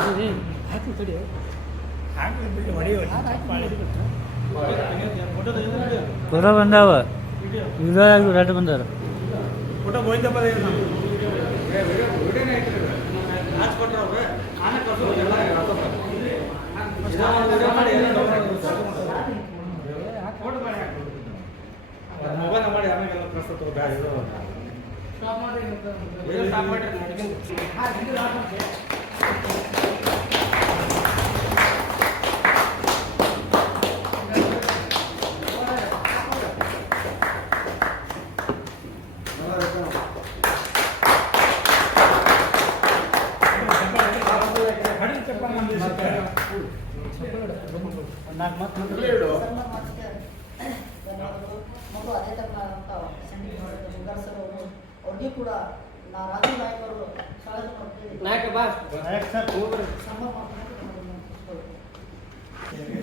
ಹಾಕಿ ಬಂದಾವ? Video red ಬಂದಾರ? Photo mobile ಮಾಡಿ. ಆಮೇಲೆ ಪ್ರಸ್ತುತ ಬ್ಯಾಡ ಇದು ವಿಡಿಯೋ ಸ್ಟಾಪ್ ಮಾಡ್ರಿ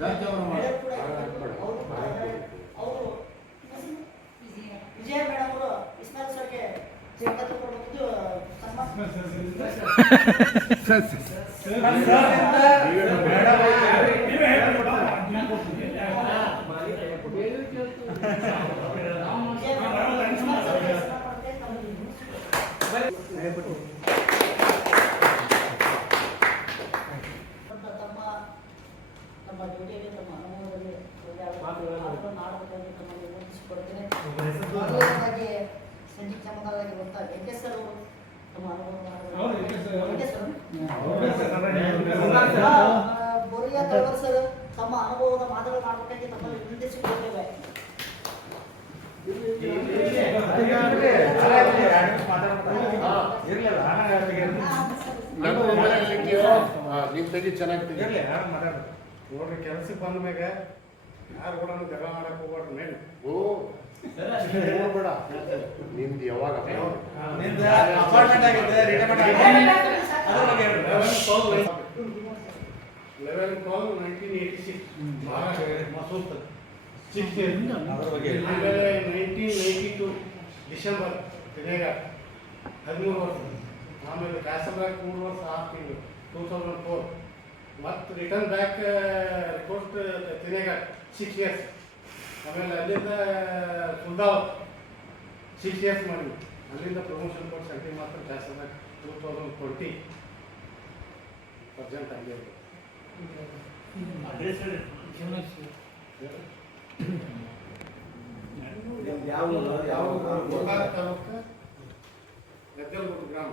ನಗುವ್ರ ಅವರು ನಮ್ಮ ಡ್ಯೂಟಿಯಲ್ಲಿ ತಮ್ಮ ಅನುಭವದಲ್ಲಿ ಮೊದಲನೇದಾಗಿ ಸಂಜೀವ್ ಸರ್? ಅವರು ತಮ್ಮ ಅನುಭವ ಸರ್. ಬೋರಿಯಾ ತಮ್ಮ ಅನುಭವದ ಮಾತುಗಳನ್ನು ಆಡಬೇಕಾಗಿ ತಮ್ಮಲ್ಲಿ ವಿನಂತಿಸಿಕೊಳ್ತೇವೆ ನಿಮ್ ತೆಗಿ ಚೆನ್ನಾಗಿ ತೆಗಿ ಮಾತಾಡ್ರಿ ನೋಡ್ರಿ ಕೆಲ್ಸಕ್ಕೆ ಬಂದ ಮ್ಯಾಗ ಯಾರು ಕೂಡ ಜಗಳ ಮಾಡಕ್ ಹೋಗ್ಬಾರ್ದು ಮೇನ್. ಓ ನೋಡ್ಬೇಡ ನಿಮ್ದು ಯಾವಾಗ ಅಪಾರ್ಟ್ಮೆಂಟ್ ಆಗಿದೆ retirement eleven nineteen eighty six ಮಸೂತ್ six ಅದ್ರ ಬಗ್ಗೆ ನೈನ್ಟೀನ್ ಏಯ್ಟಿ ಟು ಡಿಸೆಂಬರ್ ಹದಿಮೂರು ವರ್ಷ. ಆಮೇಲೆ ಆಗಿ ಮೂರು ವರ್ಷ ಆರು ತಿಂಗಳು ಟೂ ತೌಸಂಡ್ ಫೋರ್ ಮತ್ತು ರಿಟರ್ನ್ ಬ್ಯಾಕ್ ರಿಪೋರ್ಟ್ ತಿನೇಗ ಸಿಕ್ಸ್ ಇಯರ್ಸ್ ಆಮೇಲೆ ಅಲ್ಲಿಂದ ಸುಲ್ದಾವತ್ ಸಿಕ್ಸ್ ಇಯರ್ಸ್ ಮಾಡಿ ಅಲ್ಲಿಂದ ಪ್ರಮೋಷನ್ ಕೊಟ್ಟು ಸಂಖ್ಯೆ ಮಾತ್ರ ಕಾಸಬ್ಯಾಕ್ ಟೂ ತೌಸಂಡ್ ಟ್ವೆಂಟಿ ಪ್ರೆಸೆಂಟ್ ಆಗಿ ಯಾವ ಯಾವ ಗೋಕಾಕ್ ತಾಲೂಕು ಗದ್ದಲಗುಟ್ಟು ಗ್ರಾಮ.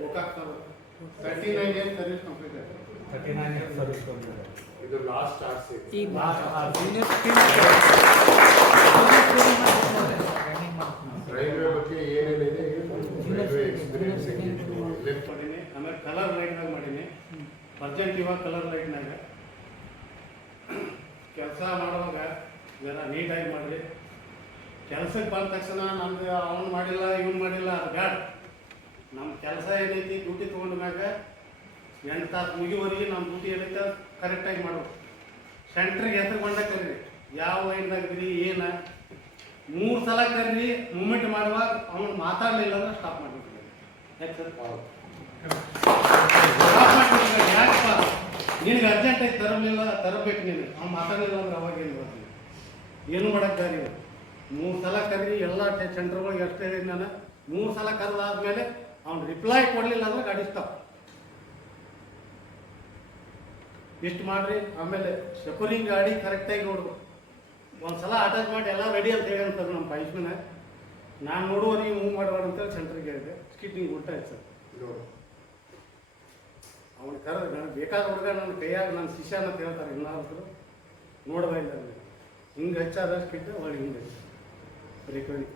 Gokak taluk. Thirty nine service complete ಆಯ್ತು. ತರ್ಟಿ ನೈನ್ ಇಯರ್ಸ್ ಸರ್ವಿಸ್ ಕೊಟ್ಟಿದ್ದಾರೆ ಇದು ಲಾಸ್ಟ್ ಚಾರ್ಜ್ ಈಗ ರೈಲ್ವೆ ಬಗ್ಗೆ ಏನೇನಿದೆ ರೈಲ್ವೆ ಎಕ್ಸ್ಪೀರಿಯನ್ಸ್ ಹೆಂಗಿತ್ತು ಎಲ್ಲೆಲ್ಲಿ ಮಾಡೀನಿ. ಆಮೇಲೆ ಕಲರ್ ಲೈಟ್ನಾಗ ಮಾಡೀನಿ. ಪರ್ಜೆಂಟ್ ಇವಾಗ ಕಲರ್ ಲೈಟ್ನಾಗ ಕೆಲಸ ಮಾಡುವಾಗ ಜರ ನೀಟಾಗಿ ಮಾಡಿರಿ ಕೆಲ್ಸಕ್ಕೆ ಬಂದ ತಕ್ಷಣ ನಮ್ದು ಅವನು ಮಾಡಿಲ್ಲ ಇವನು ಮಾಡಿಲ್ಲ ಅದು ಬ್ಯಾಡ. ನಮ್ಮ ಕೆಲಸ ಏನೈತಿ ಡ್ಯೂಟಿ ತೊಗೊಂಡ ಮ್ಯಾಗ ಎಂಟು ತಾಸು ಮುಗಿವರೆಗೆ ನಮ್ಮ ಡ್ಯೂಟಿ ಏನೈತೆ ಕರೆಕ್ಟಾಗಿ ಮಾಡಬೇಕು ಸೆಂಟ್ರಿಗೆ ಹೆಸರು ಬಂದಾಗ ಕರೀರಿ. ಯಾವ ಲೈನ್ದಾಗ್ರಿ ಏನ? ಮೂರು ಸಲ ಕರೀರಿ ಮೂಮೆಂಟ್ ಮಾಡುವಾಗ ಅವನು ಮಾತಾಡಲಿಲ್ಲ ಅಂದ್ರೆ ಸ್ಟಾಪ್ ಮಾಡಿಬಿಡ್ರಿ ಯಾಕಪ್ಪ? ನಿನಗೆ ಅರ್ಜೆಂಟ್ ಆಗಿ ತರಲಿಲ್ಲ, ತರಬೇಕು ನೀನು. ಅವ್ನು ಮಾತಾಡಲಿಲ್ಲ ಅಂದ್ರೆ ಅವಾಗ ಏನು ಬರ್ತೀನಿ ಏನು ಮಾಡಕ್ಕೆ ದಾರಿ ಮೂರು ಸಲ ಕರೀರಿ, ಎಲ್ಲ ಸೆಂಟ್ರ್ಗಳಿಗೆ ಹೇಳಿದ್ ನಾನು. ಮೂರು ಸಲ ಕರೆದಾದ್ಮೇಲೆ ಅವ್ನು ರಿಪ್ಲೈ ಕೊಡಲಿಲ್ಲ ಅಂದ್ರೆ ಗಾಡಿ ಸ್ಟಾಪ್ ಇಷ್ಟು ಮಾಡ್ರಿ ಆಮೇಲೆ ಸೆಕ್ಯೂರಿಂಗ್ ಗಾಡಿ ಕರೆಕ್ಟಾಗಿ ನೋಡ್ಬೇಕು ಒಂದು ಸಲ ಅಟ್ಯಾಚ್ ಮಾಡಿ ಎಲ್ಲ ರೆಡಿ ಅಂತ ಹೇಳಿ ಅಂತಾರೆ ನಮ್ಮ ಪೈಸ್ಮನ ನಾನು ನೋಡುವವರಿಗೆ ಮೂವ್ ಮಾಡಬಾರ್ದು ಅಂತ ಸೆಂಟ್ರಿಗೆ ಹೇಳಿದೆ. ಸ್ಕಿಟ್ಟಿಂಗ್ ಉಲ್ಟಾ ಆಯ್ತು ಸರ್. ನೋಡು. ಅವನು ಕರೆದು ನನಗೆ ಬೇಕಾದ ಹುಡುಗ ನನ್ನ ಕೈಯಾಗ ನನ್ನ ಶಿಷ್ಯ ಅಂತ ಹೇಳ್ತಾರೆ ಇನ್ನಾದ್ರು. ನೋಡ್ಬಾ ಇಲ್ಲ ಹಿಂಗೆ ಹಿಂಗೆ ಹಚ್ಚಾದಕ್ಕಿಂತ ಒಳ್ಳೆ ಹಿಂಗೆ ರಿಕವರಿ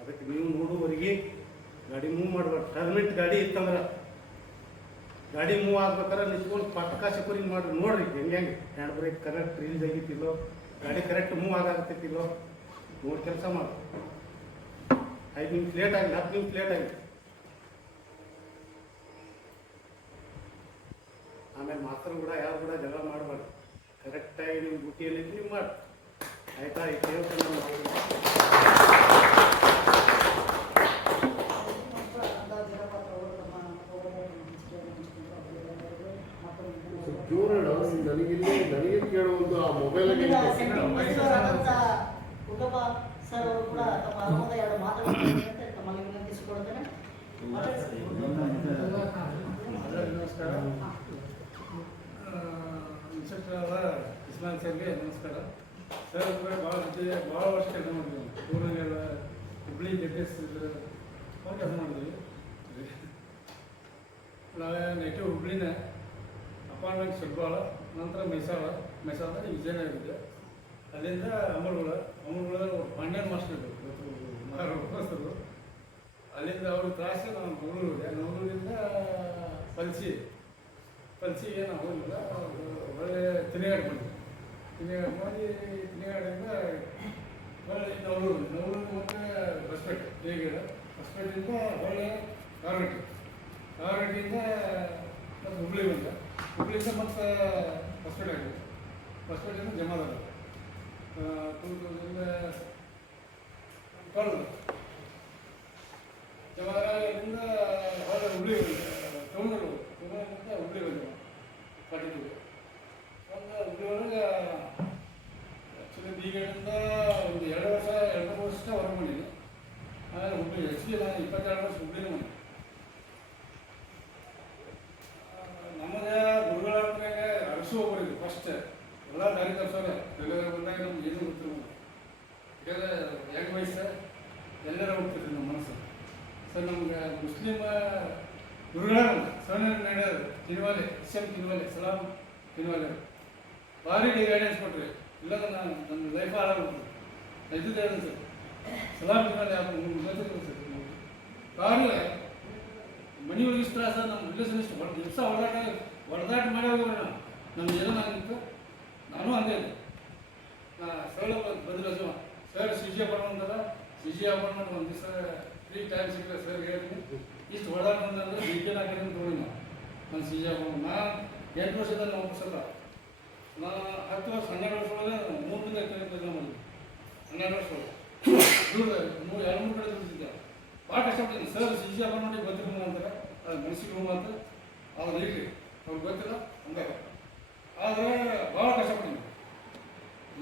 ಅದಕ್ಕೆ ನೀವು ನೋಡುವವರೆಗೆ ಗಾಡಿ ಮೂವ್ ಮಾಡ್ಬಾರ್ದು ಹೆಲ್ಮೆಟ್ ಗಾಡಿ ಇತ್ತಂದ್ರೆ ಗಾಡಿ ಮೂವ್ ಆಗ್ಬೇಕಾದ್ರೆ ನಿಂತ್ಕೊಂಡು ಪಕ್ಕ ಸೆಕ್ಯೂರಿಂಗ್ ಮಾಡ್ರಿ. ನೋಡ್ರಿ, ಹೆಂಗೆ ಹೆಂಗೆ ಹ್ಯಾಂಡ್ ಬ್ರೇಕ್ ಕರೆಕ್ಟ್ ರಿಲೀಸ್ ಆಗಿತ್ತಿಲ್ಲೋ, ಗಾಡಿ ಕರೆಕ್ಟ್ ಮೂವ್ ಆಗಾಕತ್ತಿಲ್ಲೋ ನೋಡಿ ಕೆಲಸ ಮಾಡಿ. ಐದು ನಿಮಿಷ ಲೇಟ್ ಆಗಲಿ ಹತ್ತು ನಿಮಿಷ ಲೇಟ್ ಆಗಲಿ ಆಮೇಲೆ ಮಾತ್ರ ಕೂಡ, ಯಾರು ಕೂಡ ಜಗಳ ಮಾಡಬಾರ್ದು. ಕರೆಕ್ಟಾಗಿ ನಿಮ್ಮ ಬುಟ್ಟಿಯಲ್ಲಿ ನೀವು ಮಾಡಿ. ಆಯ್ತಾ, ಈ ಕೆಲಸ ಜೋರಣ ನನಗಿಲ್ಲಿ ನನಗೆ ಕೇಳುವುದು ಆ ಮೊಬೈಲ್ ಕುಟುಂಬ ಸರ್ ಅವರು ಕೂಡ ತಮ್ಮ ಅನುಮೋದ ಎರಡು ಮಾತುಗಳನ್ನು ತಮ್ಮಲ್ಲಿ ವಿನಂತಿಸಿಕೊಳ್ತೇನೆ ನಮಸ್ಕಾರ ಇನ್ಸ್ಪೆಕ್ಟರ್ ಇಸ್ಮಾಯಿಲ್ ಸರ್ಗೆ ನಮಸ್ಕಾರ ಸರ್ ಕೂಡ ಭಾಳ ಜೊತೆ ಭಾಳ ವರ್ಷ ಕೆಲಸ ಮಾಡಿದ್ವಿ ಊರಿಗೆಲ್ಲ ಹುಬ್ಳಿ ಜಡ್ಜಸ್ ಭಾಳ ಕೆಲಸ ಮಾಡಿದ್ವಿ ನಾವೇ ನೆಟಿವ್ ಹುಬ್ಳಿನೇ ಅಪಾರ್ಟ್ಮೆಂಟ್ ಸುಡ್ಬಾಳ ನಂತರ ಮೈಸಾಳ. ಮೈಸಾಳ ವಿಜಯನಗರ ಅಲ್ಲಿಂದ ಅಮರ್ಗುಳ ಅಮರ್ಗುಳ ಪಾಂಡ್ಯನ್ ಮಾಸ್ಟರ್ ಇದ್ದರು ಅಲ್ಲಿಂದ ಅವ್ರ ತ್ರಾಸು ನಾವು ಮಂಗಳೂರಿಗೆ, ಮಂಗಳೂರಿಂದ ಪಲ್ಸಿ. ಪಲ್ಸಿಗೆ ಏನು ಹೋಗಿಲ್ಲ ಒಳ್ಳೆ ತಿನಿಗಾಡ್ ಬಂದ್ವಿ. ತಿನಿಗಾಡ್ ಮಾಡಿ ತಿನಿಗಾಡಿಂದ ಒಳ್ಳೆ ನವಲೂರು ನವಲೂರು ಮತ್ತು ಹೊಸಪೇಟೆ ಹೇಗಿಲ್ಲ ಹೊಸಪೇಟೆಯಿಂದ ಒಳ್ಳೆ ಕಾರಗಟ್ಟಿ ಕಾರಗಟ್ಟಿಯಿಂದ ಮತ್ತು ಹುಬ್ಳಿ ಬಂದ ಹುಬ್ಳಿಯಿಂದ ಮತ್ತು ಹೊಸಪೇಟೆ ಆಗಿದೆ ಹೊಸಪೇಟೆಯಿಂದ ಜಮಾದಾರ ಟೂ ತೌಸಂಡ್ ಟ್ವೆಲ್ವ್ ಜವಾಹರಲಿಂದ ಹೊರಗೆ ಹುಬ್ಳಿ ಟೌನರು ಟೌನರಿಂದ ಹುಬ್ಳಿ ಬಂದ ಪಾಟಿಗೆ ಒಂದು ಹುಬ್ಳಿ ಒಳಗೆ ಆ್ಯಕ್ಚುಲಿ ಬೀಗಡಿಂದ ಒಂದು ಎರಡು ವರ್ಷ, ಎರಡು ಮೂರು ವರ್ಷ ಹೊರಗೆ ಬಂದಿದ್ದೆ. ಆಮೇಲೆ ಹುಬ್ಳಿ ಹೆಚ್ಚಿಗೆ ಇಪ್ಪತ್ತೆರಡು ವರ್ಷ ಹುಬ್ಳಿನೇ ಬಂದೆ. ನಮ್ಮದೇ ಗುರುಗಳ ಅರಸು ಹೋಗ್ಬರಿದ್ರು ಫಸ್ಟ್. ಎಲ್ಲ ದಾರಿ ತರ್ಸೋರೆ ಎಲ್ಲ ಬಂದಾಗ ನಮ್ಗೆ ಏನು ಗೊತ್ತಿಲ್ಲ. ಯಾಕಂದ್ರೆ ಹೆಂಗ್ ವಯಸ್ಸು? ಎಲ್ಲರ ಹೋಗ್ತಿದ್ರು ನಮ್ಮ ಮನಸ್ಸು. ಸರ್, ನಮ್ಗೆ ಮುಸ್ಲಿಮ ಗುರುಗಳ ಸಣ್ಣ ನಡೆಯೋರು ಕಿನ್ವಾಲೆ ಇಸ್ಲಾಂ ತಿನ್ವಾಲೆ ಸಲಾಂ ತಿನ್ವಾಲೆ ಭಾರಿ ಗೈಡೆನ್ಸ್ ಕೊಟ್ರಿ. ಇಲ್ಲ ನಾನು ನನ್ನ ಲೈಫ್ ಹಾಳಾಗ್ಬಿಟ್ಟು ಇದ್ದಿದ್ದೆ ಸರ್. ಸಲಾಂ ತಿನ್ವಾಲೆ ಗೊತ್ತಿಲ್ಲ ಸರ್ ಭಾರಿ ಮನೆ ಒಳಗೆ ಇಷ್ಟ ಸರ್ ನಮ್ಮ ರಿಲೇಷನ್ ಇಷ್ಟು ಹೊಡೆದು ದಿವಸ ಹೊಡೆದಾಟ ಹೊಡೆದಾಟ ಮಾಡಿ ಹೋಗೋರು ನಾವು. ನಮ್ಗೆ ಏನೋ ಆಗಿತ್ತು ನಾನು ಹಂಗೆ ಸರಳ ಬಂದಿಲ್ಲ ಜೀವ ಸರ್, ಸಿ ಜಿ ಅಪಾರ್ಟ್ಮೆಂಟ್ ಅದ ಸಿ ಜಿ ಅಪಾರ್ಟ್ಮೆಂಟ್ ಒಂದು ದಿವಸ ಫ್ರೀ ಟೈಮ್ ಸಿಕ್ಕರೆ ಸರ್ ಹೇಳ್ತೀನಿ ಇಷ್ಟು ಹೊಡೆದಾಟ ಬಂದ್ರೆ ಬಿ ಕೆ ನಾಲ್ಕು ತೊಗೊಂಡು ನಾವು. ನಾನು ಸಿ ಜಿ ಅಪಾರ್ಟ್ಮೆಂಟ್ ನಾನು ಎಂಟು ವರ್ಷದ ನಾವು ಸಲ ನಾನು ಹತ್ತು ವರ್ಷ, ಹನ್ನೆರಡು ವರ್ಷ ಒಳಗೆ ಮೂರರಿಂದ ಕೆಲಸ ಮಾಡಿದ್ದೆ ಹನ್ನೆರಡು ವರ್ಷ ಒಳಗೆ. ಮೂರು ಎರಡು, ಮೂರು ಕಡೆ ದುಡ್ಡಿದ್ದೆ ಭಾಳ ಕಷ್ಟಪಡ್ತೀನಿ ಸರ್ ಸಿ ಜಿ ಅಪಾರ್ಟ್ಮೆಂಟಿಗೆ ಗೊತ್ತಿಲ್ಲ ಅಂತಾರೆ ಅದು ಮನಸ್ಸಿಗೆ ಹೋಗು ಅಂತ. ಅವ್ರು ಇರಲಿ. ಅವ್ರಿಗೆ ಗೊತ್ತಿಲ್ಲ, ಹಂಗೆ ಆದರೆ ಭಾಳ ಕಷ್ಟಪಡ್ತೀನಿ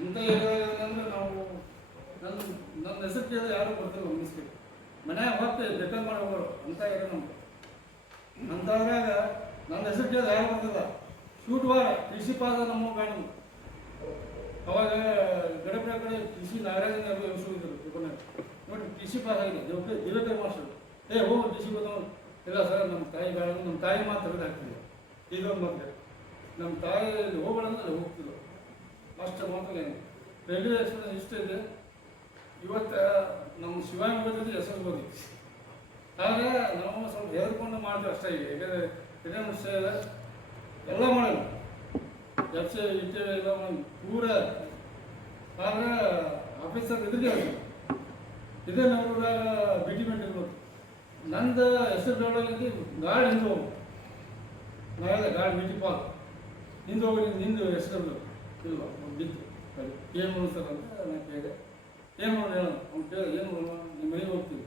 ಇಂಥ ಇರೋದಂದ್ರೆ ನಾವು ನನ್ನ ನನ್ನ ಹೆಸರು ಕೇಳಿದ್ರೆ ಯಾರು ಬರ್ತಿಲ್ಲ ಮನಸ್ಸಿಗೆ ಮನ್ಯಾಗ ಹೋಗ್ತೇವೆ ಡಿಪೆಂಡ್ ಮಾಡೋರು ಅಂತ ಇರೋ ನಮ್ಗೆ. ಅಂತಾದ್ರಾಗ ನನ್ನ ಹೆಸರು ಕೇಳಿದ್ರೆ ಯಾರು ಬರ್ತಿಲ್ಲ. ಶೂಟ್ ವಾರ ಸಿ ಪಾದ ನಮ್ಮ ಬ್ಯಾಂಡ್ ಅವಾಗ ಗಡಪಡ ಕಡೆ ಸಿ ನಾಗರಾಜನ ಇದ್ರು ಇಬ್ಬರನ್ನ ನೋಡಿ ಪಾಸ್ ಆಗಿದೆ ದೇವಕ್ಕೆ ದಿವ್ಯಕರ್ ಮಾಸ್ಟರ್ ಏ ಹೋಗು ಕೃಷಿ ಬಂದವನು ಬಂದವ ಇಲ್ಲ ಸರ್ ನಮ್ಮ ತಾಯಿ ಬೇಡ ನಮ್ಮ ತಾಯಿ ಮಾತ್ರ ಹಾಕ್ತಿದ್ದೆ ಇದೊಂದು ಮಾತ್ರ ನಮ್ಮ ತಾಯಿ ಹೋಗೋಣ ಹೋಗ್ತಿದ್ರು ಅಷ್ಟು ಮಾತ್ರ ರೈಲ್ವೆ ಎಕ್ಸ್ಪ್ರೆಸ್ ಇಷ್ಟ ಇದೆ ಇವತ್ತು ನಮ್ಮ ಶಿವಾಂಗ ಬಂದಿದ್ದು ಹೆಸರು ಬಂದಿತ್ತು ಆದರೆ ನಾವು ಸ್ವಲ್ಪ ಹೆದರ್ಕೊಂಡು ಮಾಡ್ತೀವಿ ಅಷ್ಟೇ ಈಗ ಯಾಕಂದರೆ ಇದೇ ಇದೆ ಎಲ್ಲ ಮಾಡೋಣ ಎಫ್ ಸಿ ಇಟ್ಟೆ ಎಲ್ಲ ಪೂರ ಆದರೆ ಆಫೀಸರ್ ಇದ್ರಿಗೆ ಇದೇ ನವರೂರಾಗ ಭೇಟಿ ಮಾಡಿರ್ಬೇಕು ನಂದು ಹೆಸರು ಬೆಳಗ್ಗೆ ಗಾಡಿ ಹಿಂದೆ ಹೋಗು. ನಾವೆಲ್ಲ ಗಾಡಿ ಭೇಟಿ ಪಾಲ್. ಹಿಂದೆ ಹೋಗಿ ನಿಂದು ಹೆಸರು ಇಲ್ಲ ಬಿದ್ದು. ಏನು ಮಾಡೋದು ಸರ್ ಅಂತ ನಾನು ಕೇಳಿದೆ. ಏನು ಮಾಡೋಣ ಹೇಳೋಣ. ಅವ್ನು ಕೇಳಿದೆ ಏನು ಮಾಡೋಣ ನಿಮ್ಮ ಮನೆಗೆ ಹೋಗ್ತೀವಿ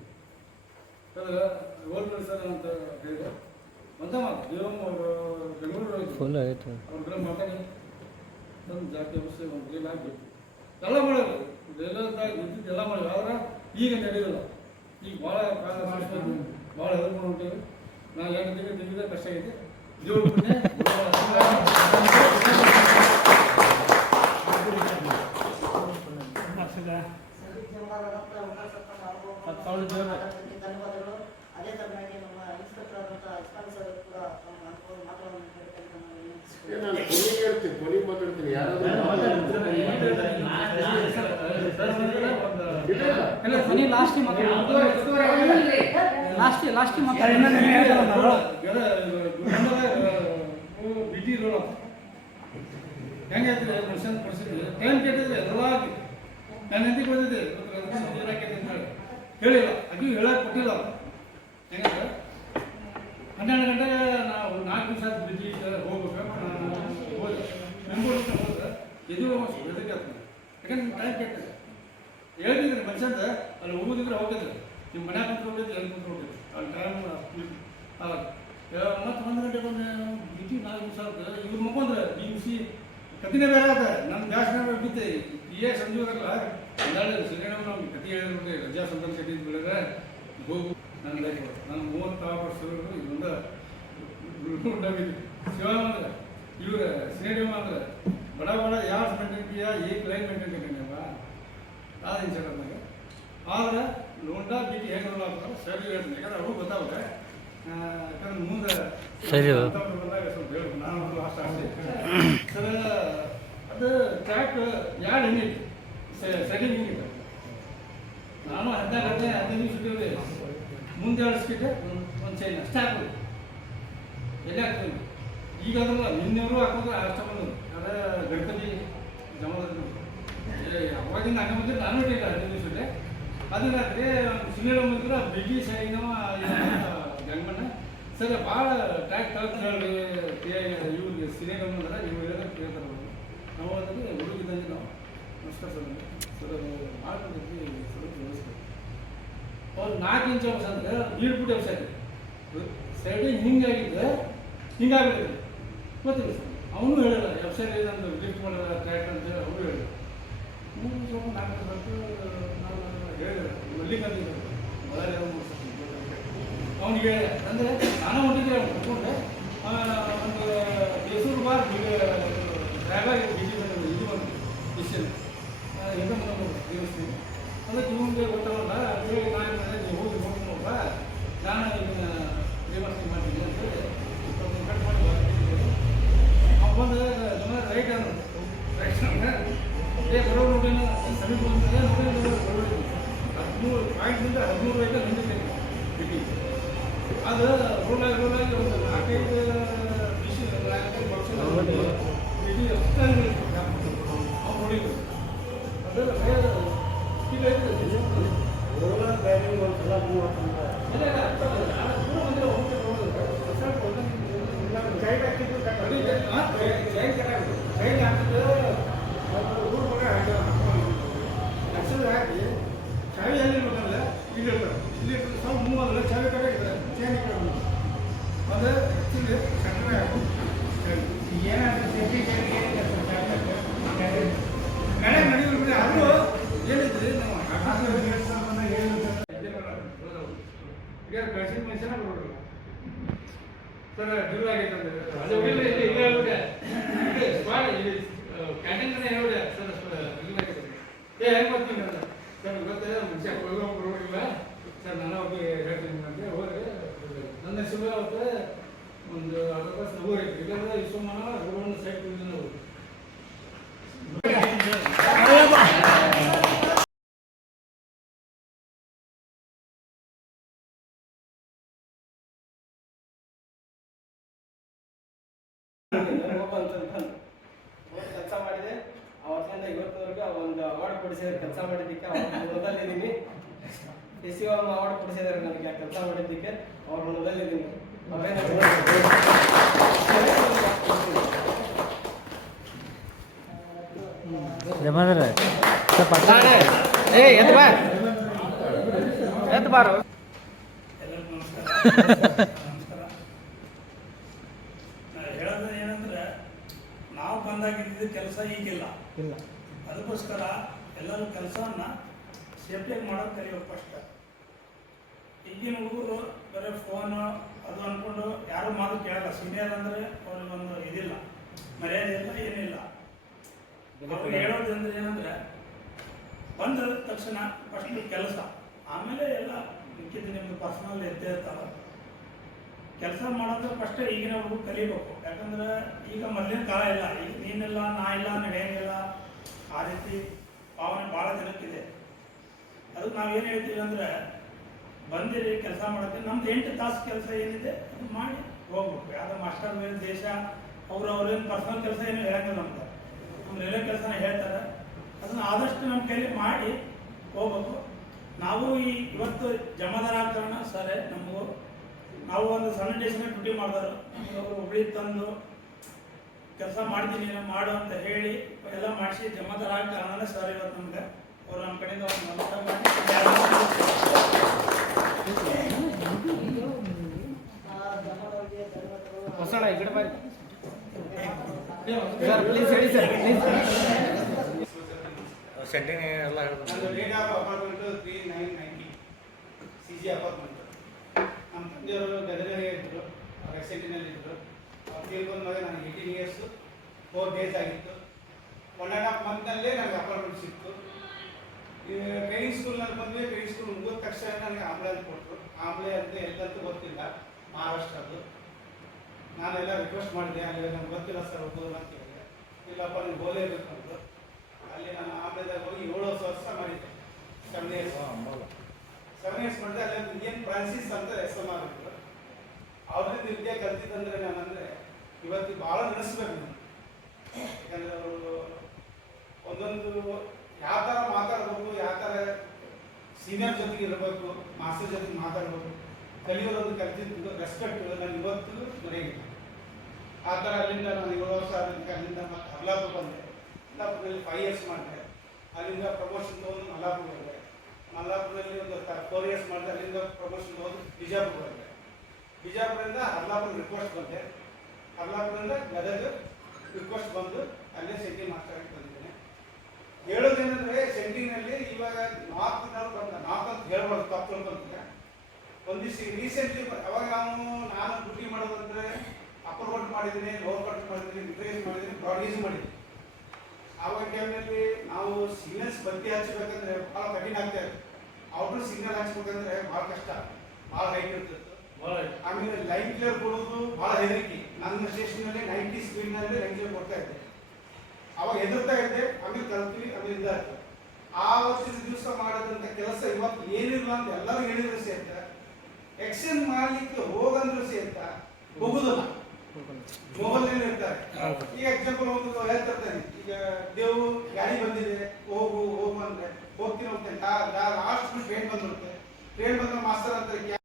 ಹೇಳಿದ್ರೆ ಹೋಗ್ಬೇಡಿ ಸರ್ ಅಂತ ಹೇಳಿದೆ. ಬಂದ ಮಾತು ದೇವಮ್ಮ ಅವರು ಬೆಂಗಳೂರು ಆಯಿತು. ಅವ್ರ ಕಡೆ ಮಾತಾಡಿ. ನಮ್ಮ ಜಾತಿ ಅವಶ್ಯ ಒಂದು ಎಲ್ಲ ಮಾಡೋದು ರೈಲ್ವೆದಾಗ ಇದ್ದಿದ್ದು ಎಲ್ಲ ಮಾಡೋದು ಆದ್ರೆ ಈಗ ನಡೆಯೋಲ್ಲ. ಈಗ ಭಾಳ ಕಾಲ ಭಾಳ ಹೆಲ್ಪ್ ಹೊಂಟೇವಿ. ನಾವು ಎರಡು ತಿಂಗಳು ತಿಳಿದ ಕಷ್ಟ ಐತೆ ದೇವ್ರ ಹತ್ತು ಸಾವಿರ. ಮಾತಾಡ್ತಿದ್ದಕ್ಕೆ ಧನ್ಯವಾದಗಳು ಅದೇ ತರನಾಗಿ ನಮ್ಮ ಇನ್ಸ್ಪೆಕ್ಟರ್ ಆದಂಥ ಇಸ್ಮಾಯಿಲ್ ಸರ್ ಕೂಡ ನಮ್ಮ ಅನುಭವ ಮಾತುಗಳನ್ನು ಹೇಳ್ತಕ್ಕಂಥ ನಾವು ವಿನಂತಿಸಿಕೊಳ್ಳುತ್ತೇವೆ. ನಾನು ಕೊನೆಗೆ ಹೇಳ್ತೀನಿ ಕೊನೆಗೆ ಮಾತಾಡ್ತೀನಿ ಯಾರಾದ್ರೂ ಅಲ್ಲ ಕೊನೆ last last last BT road ಹೆಂಗೈತ್ರಿ ಮನುಷ್ಯನ ಪರಿಸ್ಥಿತಿ ಟೈಮ್ ಕೆಟ್ಟಿದ್ರೆ ಎಲ್ಲ ಹೇಳಿಲ್ಲ. ಅದು ಹೇಳಕ್ ಕೊಟ್ಟಿಲ್ಲ ಹೆಂಗ ಹನ್ನೆರಡು ಗಂಟೆಗೆ ನಾವು ನಾಲ್ಕು ದಿವಸ ಬಿದ್ದಿ ಹೋಗ್ಬೇಕು. ಹೋದೆ. ಮೆಂಬರ್ ಹೋದ್ರೆ ಇದು ಯಾಕಂದ್ರೆ ಟೈಮ್ ಕೆಟ್ಟದೆ. ಹೇಳ್ತಿದ್ರಿ ಮನುಷ್ಯಂತ ಅಲ್ಲಿ ಹೋಗುದಿದ್ರೆ ಹೋಗಿದ್ರೆ ನಿಮ್ಮ ಮನೆ ಕುಂತ್ರು ಹೋಗಿದ್ರೆ ಎಲ್ಲಿ ಕುಂತು ಹೋಗಿದ್ದು ಅಲ್ಲಿ ಟೈಮ್ ಮತ್ತೆ ಒಂದು ಗಂಟೆ ಬಂದು ಬಿಟ್ಟು ನಾಲ್ಕು ದಿವಸ ಆಗ್ತದೆ ಇವ್ರು ಮಕ್ಕೊಂದ್ರೆ ಬಿ ಸಿ ಕತಿನೇ ಬೇರೆ ಆದ ನಮ್ಮ ಜಾಸ್ತಿ ಬಿತ್ತೆ ಏ ಸಂಜೀವರಲ್ಲ. ಎಲ್ಲ ಶ್ರೀರಾಮ ನಮ್ಮ ಕತಿ ಹೇಳಿದ್ರೆ ರಜಾ ಸಂತೋಷ ಕಟ್ಟಿ ಬೆಳೆದ್ರೆ ಹೋಗು. ನನ್ನ ಲೈಫ್ ನಾನು ಮೂವತ್ತಾರು ವರ್ಷ ಇದೊಂದ ಶಿವ ಅಂದ್ರೆ ಇವ್ರ ಸಿನಿಮಾ ಅಂದ್ರೆ ಬಡ ಬಡ ಯಾರು ಮೇಂಟೈನ್ ಲೈನ್ ಕ್ಲೈನ್ ಮೇಂಟೈನ್ ಇನ್ಸರ್ ನನಗೆ ಆದ್ರೆ ಲೋಂಡಾ ಬಿಟ್ಟು ಹೇಗೆ ಆಗ್ತಾರೆ ಸರಿ ಹೇಳ್ತೀನಿ. ಯಾಕಂದ್ರೆ ಅವು ಗೊತ್ತಾಗುತ್ತೆ. ಯಾಕಂದ್ರೆ ಮುಂದೆ ಸರಿ. ಸ್ವಲ್ಪ ಹೇಳು ನಾನು ಅಷ್ಟು ಸರ್ ಅದು ಟ್ಯಾಕ್ ಎರಡು ಎಣ್ಣೆ ಸೆಕೆಂಡ್ ಹಿಂಗಿದೆ ನಾನು ಹದಿನಾರು ಗಂಟೆ ಹದಿನೈದು ನಿಮಿಷ ಇಟ್ಟಿದ್ದೆ ಮುಂದೆ ಎರಡು ಒಂದು ಚೈನ್ ಅಷ್ಟೇ ಹಾಕೋದು ಎಲ್ಲಿ ಹಾಕ್ತೀವಿ ಈಗ ಅದ್ರಲ್ಲ ನಿನ್ನೆವರು ಹಾಕೋದು ಅಷ್ಟೇ ಬಂದರು ಅದೇ ಗಣಪತಿ ಜಮದ ಅವಾಗಿಂದ ಬಂದ್ರೆ ನಾನು ಇಟ್ಟಿಲ್ಲ ಹದಿನೈದು ನಿಮಿಷದಲ್ಲಿ ಅದನ್ನ ಸುನೀಲ ಬಂದ್ರೆ ಬಿಗಿ ಸೈನವ ಗಂಗಣ್ಣ ಸರಿ ಭಾಳ ಟ್ಯಾಕ್ ತಗೊಂಡು ಹೇಳ್ರಿ ಇವ್ರಿಗೆ ಸಿನಿಮಾ ಬಂದ್ರೆ ಇವ್ರು ಹೇಳಿದ್ರೆ ಕೇಳ್ತಾರೆ. ನಾವು ಅದಕ್ಕೆ ನಾವು ನಮಸ್ಕಾರ ಸರ್ ಸರ್ ಮಾಡ್ಕೊಂಡಿದ್ವಿ ಸ್ವಲ್ಪ ಅವ್ರು ನಾಲ್ಕು ಇಂಚ್ ಅವಸ ಅಂದ್ರೆ ಬೀಳ್ಬಿಟ್ಟು ಅವಸ ಸೈಡಿಗೆ ಹಿಂಗಾಗಿದ್ದೆ ಹಿಂಗಾಗಿದೆ ಗೊತ್ತಿಲ್ಲ ಸರ್ ಅವನು ಹೇಳಲ್ಲ ಎಫ್ ಸೈಡ್ ಏನಂದ್ರೆ ಗಿಫ್ಟ್ ಮಾಡಿದ ಟ್ರ್ಯಾಕ್ ಅಂತ ಅವರು ಸ್ವಲ್ಪ ನಾಲ್ಕು ನಾವು ಹೇಳಿದೆ ಮಲ್ಲಿಕಂದಿದ್ದೆ ಮೊದಲೇ ಅವ್ನಿಗೆ ಅಂದರೆ ನಾನು ಹೊಂಟಿದ್ದೆ ಅವ್ನು ಒಂದು ಮೈಸೂರು ಬಾರ್ ಡ್ರೈವರ್ ಇದು ಬಂತು ಮಿಷನ್ ಹಿಂದೆ ಮುಂದೆ ದೇವಸ್ಥಾನ ಅದಕ್ಕೆ ಇವನಿಗೆ ಅವತ್ತಿಂದ ಇವತ್ತಿನವರೆಗೂ ಒಂದು ಅವಾರ್ಡ್ ಕೊಡಿಸಿದ್ರೆ ಕೆಲಸ ಮಾಡಿದ್ದಕ್ಕೆ ಅವ್ರ ಮೊದಲಿದ್ದೀನಿ ಎಸ್ ಸಿ ಅವಾರ್ಡ್ ಕೊಡಿಸಿದ್ದಾರೆ ನನಗೆ ಕೆಲಸ ಮಾಡಿದ್ದಕ್ಕೆ. ಅವ್ರ ಮೊದಲಿದ್ದೀನಿ ಎಲ್ಲರಿಗೂ ನಮಸ್ಕಾರ ಏ ಬಾ. ಎತ್ ಬಾರು ಎಲ್ಲರಿಗೂ ನಮಸ್ಕಾರ ನಮಸ್ಕಾರ ನಾನು ಹೇಳೋದು ಏನಂದ್ರೆ ನಾವು ಕೆಲಸ ಈಗಿಲ್ಲ. ಇಲ್ಲ. ಅದಕ್ಕೋಸ್ಕರ ಎಲ್ಲರೂ ಕೆಲಸವನ್ನ ಸೇಫ್ಟಿಯಾಗಿ ಮಾಡೋದು ಕಲಿಬೇಕು ಫಸ್ಟ್ ಈಗಿನ ಹುಡುಗರು ಬರೀ ಫೋನ್ ಅದು ಅಂದ್ಕೊಂಡು ಯಾರು ಮಾತು ಕೇಳಲ್ಲ. ಸೀನಿಯರ್ ಅಂದ್ರೆ ಅವ್ರಿಗೆ ಒಂದು ಇದಿಲ್ಲ. ಮರ್ಯಾದೆ ಇಲ್ಲ ಏನಿಲ್ಲ. ಅವ್ರಿಗೆ ಹೇಳೋದು ಅಂದ್ರೆ ಏನಂದ್ರೆ ಬಂದ ತಕ್ಷಣ ಫಸ್ಟ್ ಕೆಲಸ. ಆಮೇಲೆ ಎಲ್ಲ ಮಿಕ್ಕಿದ್ದು ನಿಮ್ದು ಪರ್ಸನಲ್ ಎದ್ದೇ ಇರ್ತಾವ. ಕೆಲಸ ಮಾಡೋದು ಫಸ್ಟ್ ಈಗಿನ ಹುಡುಗರು ಕಲಿಬೇಕು. ಯಾಕಂದ್ರೆ ಈಗ ಮೊದಲಿನ ಕಾಲ ಇಲ್ಲ. ಈಗ ನೀನಿಲ್ಲ, ನಾ ಇಲ್ಲ ನಡೆಯಂಗಿಲ್ಲ ಆ ರೀತಿ ಭಾವನೆ ಭಾಳ ಜನಕ್ಕಿದೆ. ಅದಕ್ಕೆ ನಾವು ಏನು ಹೇಳ್ತೀವಿ ಅಂದ್ರೆ, ಬಂದಿರಿ, ಕೆಲಸ ಮಾಡೋಕ್ಕೆ ನಮ್ದು ಎಂಟು ತಾಸು ಕೆಲಸ ಏನಿದೆ, ಅದು ಮಾಡಿ ಹೋಗ್ಬೇಕು. ಯಾವುದೋ ಮಾಸ್ಟರ್ ಮೇಲೆ ದೇಶ, ಅವ್ರು ಅವ್ರೇನು ಪರ್ಸನಲ್ ಕೆಲಸ ಏನು ಹೇಳಂಗಿಲ್ಲ ನಮ್ಗೆ. ನಮ್ಮ ರೈಲ್ವೆ ಕೆಲಸನ ಹೇಳ್ತಾರೆ. ಅದನ್ನ ಆದಷ್ಟು ನಮ್ಮ ಕೈಲಿ ಮಾಡಿ ಹೋಗ್ಬೇಕು. ನಾವು ಈ ಇವತ್ತು ಜಮಾದಾರ ಆದರೆ ಸರಿ, ನಮಗೂ ನಾವು ಒಂದು ಸಣ್ಣ ದೇಶನ ಡ್ಯೂಟಿ ಮಾಡಿದ್ರು ಅವರು ಹುಬ್ಳಿ ತಂದು ಕೆಲಸ ಮಾಡ್ತೀನಿ ಮಾಡು ಅಂತ ಹೇಳಿ ಎಲ್ಲ ಮಾಡಿಸಿ ಜಮಾದಾರ ಆಗಿ ಕಾರಣನೇ ಸರ್ ಇವತ್ತು ನಮ್ಗೆ. ಅವ್ರು ನಮ್ಮ ಕಡೆಯಿಂದ ಒಂದು ನಮಸ್ಕಾರ ಮಾಡಿ ಸೆಟ್ಟಿಂಗ್ ಎಲ್ಲ ಹೇಳ್ಬೋದು date of apartment three nine ninety C G apartment ತಂದೆಯವರು ಗದಗನೇ ಇದ್ದರು ರೆಸೆಂಟಿನಲ್ಲಿ ಇದ್ದರು ಅವ್ರು ತೀರ್ಕೊಂಡಾಗ ನನಗೆ ಏಯ್ಟೀನ್ ಇಯರ್ಸು ಫೋರ್ ಡೇಸ್ ಆಗಿತ್ತು. ಒನ್ ಆ್ಯಂಡ್ ಹಾಫ್ ಮಂತ್ನಲ್ಲೇ ನನಗೆ ಅಪಾಯಿಂಟ್ಮೆಂಟ್ ಸಿಕ್ತು. ಟ್ರೈನಿಂಗ್ ಸ್ಕೂಲ್ನಲ್ಲಿ ಬಂದ್ವಿ ಟ್ರೈನಿಂಗ್ ಸ್ಕೂಲ್ ಮುಗಿದ ತಕ್ಷಣ ನನಗೆ ಆಂಬ್ಲೆನ್ಸ್ ಕೊಟ್ಟರು ಆಂಬ್ಲೆ ಅಂತ ಎಲ್ಲಂತೂ ಗೊತ್ತಿಲ್ಲ ಮಹಾರಾಷ್ಟ್ರದ್ದು. ನಾನೆಲ್ಲ ರಿಕ್ವೆಸ್ಟ್ ಮಾಡಿದೆ ಅಲ್ಲಿ ನಮ್ಗೆ ಗೊತ್ತಿಲ್ಲ ಸರ್ ಹೋಗೋದು ಅಂತ ಹೇಳಿದೆ ಇಲ್ಲಪ್ಪ ನೀವು ಹೋಗಲೇಬೇಕು ಅಂದರು. ಅಲ್ಲಿ ನಾನು ಆಂಬ್ಲೆದಾಗ ಹೋಗಿ ಏಳು ವರ್ಷ ವರ್ಷ ಮಾಡಿದ್ದೆ ಸೆವೆನ್ ಇಯರ್ಸ್ ಸೆವೆನ್ ಇಯರ್ಸ್ ಮಾಡಿದೆ ಅಲ್ಲಿ ಏನು ಫ್ರಾನ್ಸಿಸ್ ಅಂತ ಎಸ್ ಎಂ ಆರ್ ಇದ್ರು ಅವ್ರಿಂದ ವಿದ್ಯೆ ಕಲ್ತಿದ್ದಂದ್ರೆ ನಾನಂದ್ರೆ ಇವತ್ತು ಭಾಳ ನೆನೆಸ್ಬೇಕು ನಾನು ಯಾಕಂದ್ರೆ ಅವರು ಒಂದೊಂದು ಯಾವ ಥರ ಮಾತಾಡ್ಬೇಕು ಯಾವ ಥರ ಸೀನಿಯರ್ ಜೊತೆಗೆ ಇರಬೇಕು ಮಾಸ್ಟರ್ ಜೊತೆಗೆ ಮಾತಾಡ್ಬೇಕು ಕಲಿಯೋದೊಂದು ಕಲ್ತಿದ್ದು ರೆಸ್ಪೆಕ್ಟ್ ನಾನು ಇವತ್ತು ಮರೆಯಿಲ್ಲ ಆ ಥರ ಅಲ್ಲಿಂದ ನಾನು ಏಳು ವರ್ಷ ಆದಕ್ಕೆ ಅಲ್ಲಿಂದ ಮತ್ತೆ ಹರ್ಲಾಪುರ ಬಂದೆ ಹರ್ಲಾಪುರದಲ್ಲಿ ಫೈವ್ ಇಯರ್ಸ್ ಮಾಡಿದೆ ಅಲ್ಲಿಂದ ಪ್ರಮೋಷನ್ ತೊಗೊಂಡು ಮಲ್ಲಾಪುರ ಹೋದೆ ಮಲ್ಲಾಪುರದಲ್ಲಿ ಒಂದು ಫೋರ್ ಇಯರ್ಸ್ ಮಾಡಿದೆ ಅಲ್ಲಿಂದ ಪ್ರಮೋಷನ್ ತೊಗೊಂಡು ಬಿಜಾಪುರ ಬಂದೆ ಬಿಜಾಪುರದಿಂದ ಹರ್ಲಾಪುರ ರಿಕ್ವೆಸ್ಟ್ ಬಂದೆ. ಹರ್ಲಾಪುರದಿಂದ ಗದಗ ರಿಕ್ವೆಸ್ಟ್ ಬಂದು ಅಲ್ಲೇ ಸೆಟ್ಟಿಂಗ್ ಆಗಿ ಬಂದಿದ್ದೇನೆ ಹೇಳೋದೇನೆಂದ್ರೆ ಸೆಂಟಿನಲ್ಲಿ ಇವಾಗ ನಾರ್ತ್ನವ್ರು ಬಂದ ನಾರ್ತ್ ಅಂತ ಹೇಳ್ಬಾರ್ದು, ತಪ್ಪು ಒಂದು ಒಂದಿವ್ಸ ರೀಸೆಂಟ್ಲಿ ಅವಾಗ ನಾನು ನಾನು ಡ್ಯೂಟಿ ಮಾಡೋದಂದ್ರೆ ಅಪ್ಪರ್ ಮಾಡಿದ್ದೀನಿ ಲೋವರ್ ಕಟ್ ಮಾಡಿದ್ದೀನಿ ಮಿಡ್ರೇಜ್ ಮಾಡಿದ್ದೀನಿ ಪ್ರಾಡ್ಯೂಸ್ ಮಾಡಿದ್ದೀನಿ. ಆವಾಗ ಟೈಮ್ನಲ್ಲಿ ನಾವು ಸಿಗ್ನಲ್ಸ್ ಬತ್ತಿ ಹಚ್ಚಬೇಕಂದ್ರೆ ಭಾಳ ಕಠಿಣ ಆಗ್ತಾ ಔಟ್ರ್ ಸಿಗ್ನಲ್ ಹಚ್ಬೇಕಂದ್ರೆ ಭಾಳ ಕಷ್ಟ. ಬಹಳ ಹೈಟ್ ಇರ್ತದೆ. ಆಮೇಲೆ ಲೈನ್ ಕ್ಲಿಯರ್ ಕೊಡೋದು ಭಾಳ ಹೆದರಿಕೆ. ನನ್ನ ಸ್ಟೇಷನಲ್ಲಿ ನೈಂಟಿ ಸ್ಪೀಡ್ನಲ್ಲಿ ಲೈನ್ ಕ್ಲಿಯರ್ ಕೊಡ್ತಾ ಇದ್ದೆ. ಅವಾಗ ಹೆದರ್ತಾ ಇದ್ದೆ ಆಮೇಲೆ ಕಲ್ತೀವಿ ಆಮೇಲೆ ಇದಾಯ್ತು. ಆ ವರ್ಷದ ದಿವಸ ಮಾಡೋದಂತ ಕೆಲಸ ಇವತ್ತು ಏನಿಲ್ಲ ಅಂತ ಎಲ್ಲರೂ ಹೇಳಿದ್ರು ಸೇರ್ತ ಎಕ್ಸ್ಚೇಂಜ್ ಮಾಡ್ಲಿಕ್ಕೆ ಹೋಗಂದ್ರು ಸೇರ್ತ ಹೋಗುದಿಲ್ಲ. ಮೊಬೈಲ್ ಇರ್ತಾರೆ. ಈಗ ಎಕ್ಸಾಂಪಲ್ ಒಂದು ಹೇಳ್ತಿರ್ತಾನೆ ಈಗ ದೇವು ಗಾಡಿ ಬಂದಿದೆ ಹೋಗು ಹೋಗು ಅಂದ್ರೆ. ಹೋಗ್ತೀನಿ ಹೋಗ್ತೇನೆ ಲಾಸ್ಟ್ ಟ್ರೈನ್ ಬಂದ್ಬಿಡುತ್ತೆ. ಟ್ರೈನ್ ಬಂದ್ರೆ ಮಾಸ್ತರ್ ಅಂತಾರೆ